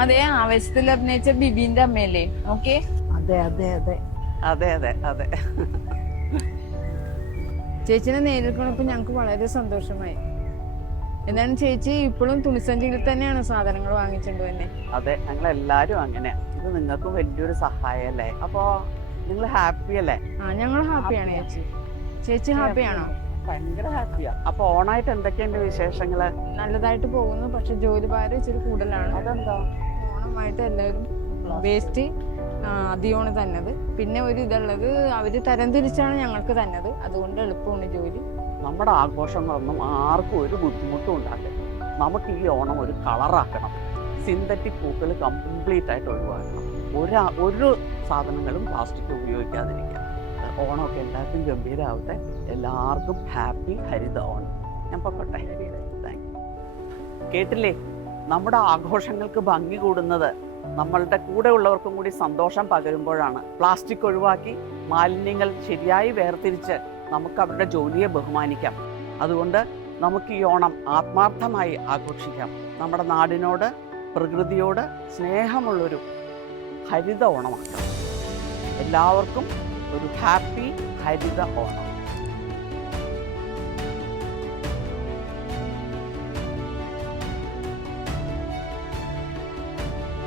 അതെ, ആവേശത്തിൽ അഭിനയിച്ച ബിബിന്റെ അമ്മയല്ലേ? ഓക്കെ. അതെ അതെ അതെ അതെ അതെ അതെ. ചേച്ചിനെ നേരിൽ കണ്ടപ്പോൾ ഞങ്ങൾക്ക് വളരെ സന്തോഷമായി. എന്താണ് ചേച്ചി ഇപ്പോഴും തുണിസഞ്ചിയിൽ തന്നെയാണ് സാധനങ്ങൾ വാങ്ങിച്ചിട്ടുണ്ട് തന്നെ? അതെ, ഞങ്ങൾ എല്ലാരും അങ്ങനെയാ. ഇത് നിങ്ങൾക്ക് വലിയൊരു സഹായല്ലേ? അപ്പൊ നിങ്ങൾ ഹാപ്പി അല്ലേ? ഞങ്ങൾ ഹാപ്പിയാണ് ചേച്ചി. ചേച്ചി ഹാപ്പിയാണോ? ഭയങ്കര ഹാപ്പിയാ. അപ്പൊ ഓണായിട്ട് എന്തൊക്കെയുണ്ട് വിശേഷങ്ങള്? നല്ലതായിട്ട് പോകുന്നു. പക്ഷെ ജോലി ഭാരം ഇച്ചിരി കൂടുതലാണ്. അതെന്താ? ഓണമായിട്ട് എല്ലാവരും വേസ്റ്റ് അധികമാണ് തന്നത്. പിന്നെ ഒരു ഇതുള്ളത് അവര് തരം തിരിച്ചാണ് ഞങ്ങൾക്ക് തന്നത്. അതുകൊണ്ട് എളുപ്പമാണ് ജോലി. നമ്മുടെ ആഘോഷങ്ങളൊന്നും ആർക്കും ഒരു ബുദ്ധിമുട്ടും ഉണ്ടാക്കരുത്. നമുക്ക് ഈ ഓണം ഒരു കളറാക്കണം. സിന്തറ്റിക് പൂക്കൾ കംപ്ലീറ്റ് ആയിട്ട് ഒഴിവാക്കണം. ഒരു സാധനങ്ങളും പ്ലാസ്റ്റിക് ഉപയോഗിക്കാതിരിക്കുക. ഓണമൊക്കെ എല്ലാവർക്കും ഗംഭീരമാവട്ടെ. എല്ലാവർക്കും ഹാപ്പി ഹരിത ഓണം. ഞാൻ പൊക്കോട്ടെ. Thank you. കേട്ടില്ലേ, നമ്മുടെ ആഘോഷങ്ങൾക്ക് ഭംഗി കൂടുന്നത് നമ്മളുടെ കൂടെ ഉള്ളവർക്കും കൂടി സന്തോഷം പകരുമ്പോഴാണ്. പ്ലാസ്റ്റിക് ഒഴിവാക്കി മാലിന്യങ്ങൾ ശരിയായി വേർതിരിച്ച് നമുക്ക് അവരുടെ ജോലിയെ ബഹുമാനിക്കാം. അതുകൊണ്ട് നമുക്ക് ഈ ഓണം ആത്മാർത്ഥമായി ആഘോഷിക്കാം. നമ്മുടെ നാടിനോട് പ്രകൃതിയോട് സ്നേഹമുള്ളൊരു ഹരിത ഓണമാക്കാം. എല്ലാവർക്കും ഒരു ഹാപ്പി ഹരിത ഓണം.